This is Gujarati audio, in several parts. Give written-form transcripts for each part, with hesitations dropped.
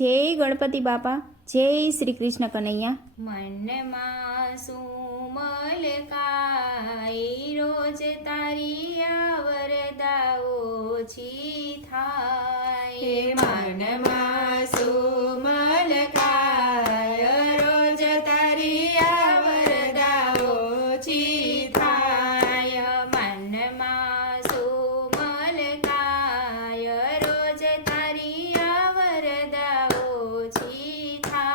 જય ગણપતિ બાપા, જય શ્રી કૃષ્ણ કનૈયા. મનમાં સુમલ કાઈ રોજ તારી આવરદા ઓછી થાય. મનમાં સુમલ કાય રોજ તારી આવરદા ઓછી થાય. મનમાં સુમલ કાય રોજ તારી આવરદા ઓછી થાય.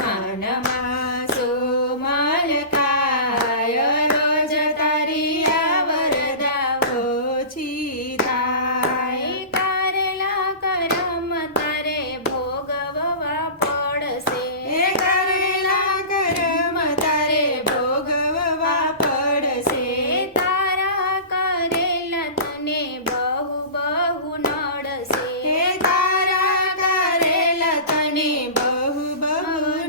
મનમાં સુમલ કાય રોજ તારી આવરદા ઓછી થાય. કારેલા કરમ તારે ભોગવવા પડશે. કરેલા કરમ તારે ભોગવવા પડશે. તારા કરેલા તને બહુ બહુ નડશે. તારા કરેલા તને બહુ બહુ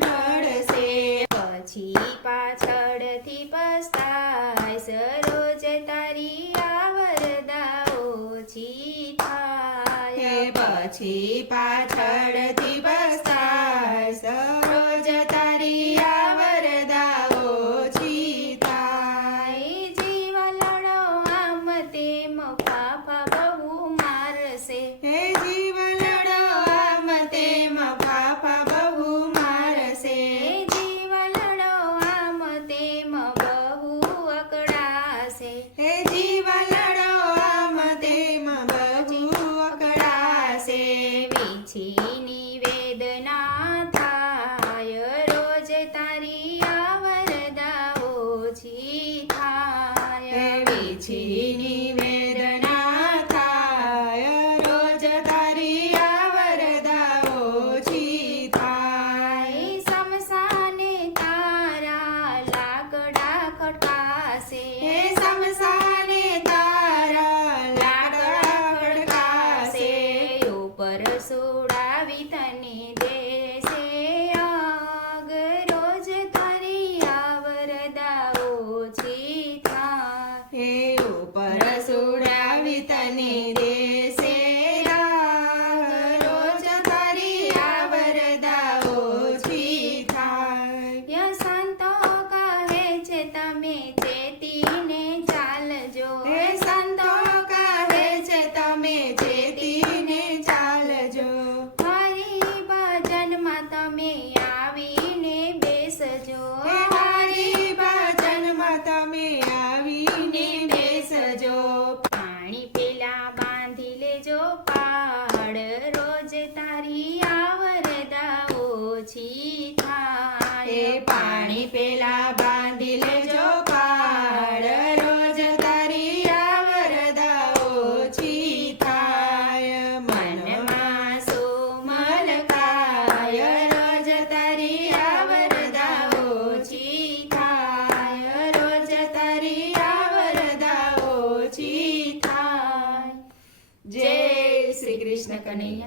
નડશે. પછી પાછળથી પસ્તાઈશ રોજ તારી આવરદા ઓછી થાય. પછી પાછળથી પસ્તાઈશ રોજ તારી આવરદા ઓછી થાય. જીવ લડો આમ તેમ ફાફા બહુ મારશે. હે જીવ લડો આમ તેમ ફાફા બહુ મારશે. જીવ લડો આમ તેમ બહુ અકળાશે. હે જીવ લડો આમ તેમ બહુ અકળાશે. વીછીની વેદના થાય રોજ તારી આવરદા ઓછી થાય. વીછીની વેદના થાય રોજ તારી આવરદા ઓછી થાય. સમસાને તારા લાકડા ખડકાશે. હે સમસાને તારા લાકડા ખડકાશે. ઉપર સોડાવી તને દેશે આગ રોજ તારી આવરદા ઓછી થાય. હે ઉપર સુડાવી તને દેશે રાગ રોજ તારી આવરદા ઓછી થાય. સંતો કહે છે તમે ચેતીને ચાલજો. હે સંતો કહે છે તમે ચેતીને ચાલજો. હરી ભજનમાં તમે આવીને બેસજો. હે હરી ભજનમાં તમે આવીને બેસજો. પાણી પેલા બાંધી લેજો પાડ રોજ તારી આવરદા ઓછી થાય. હે પાણી પેલા બાંધી લેજો પાડ રોજ તારી આવરદા ઓછી થાય. મનમાં સુમલ કાય રોજ તારી આવરદા ઓછી થાય. રોજ તારી આવરદા ઓછી થાય. જય શ્રી કૃષ્ણ કનૈયા.